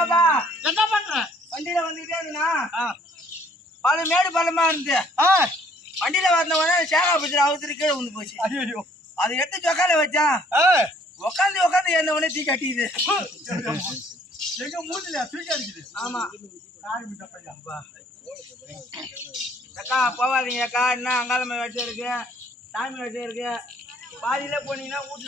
பாப்பா என்ன பண்ற? வண்டியில வந்துட்டே இருந்தா பல மேடு பள்ளமா இருந்து வண்டியில வந்த உடனே சேகா பிடிச்சிட்டு அவுத்துட்டு கீழே வந்து போச்சு. ஐயோ, அதை எடுத்து சொக்கால வச்சான். உட்காந்து உட்காந்து என்ன உடனே தீ கட்டிக்குது. எங்க மூஞ்சில தூக்கி அடிக்குது. ஆமா பையன் அக்கா போவாதீங்க அக்கா, என்ன அங்காளம்மை வச்சு இருக்கு, சாமி வச்சு இருக்கு, பாதியில போனீங்கன்னா வீட்டுல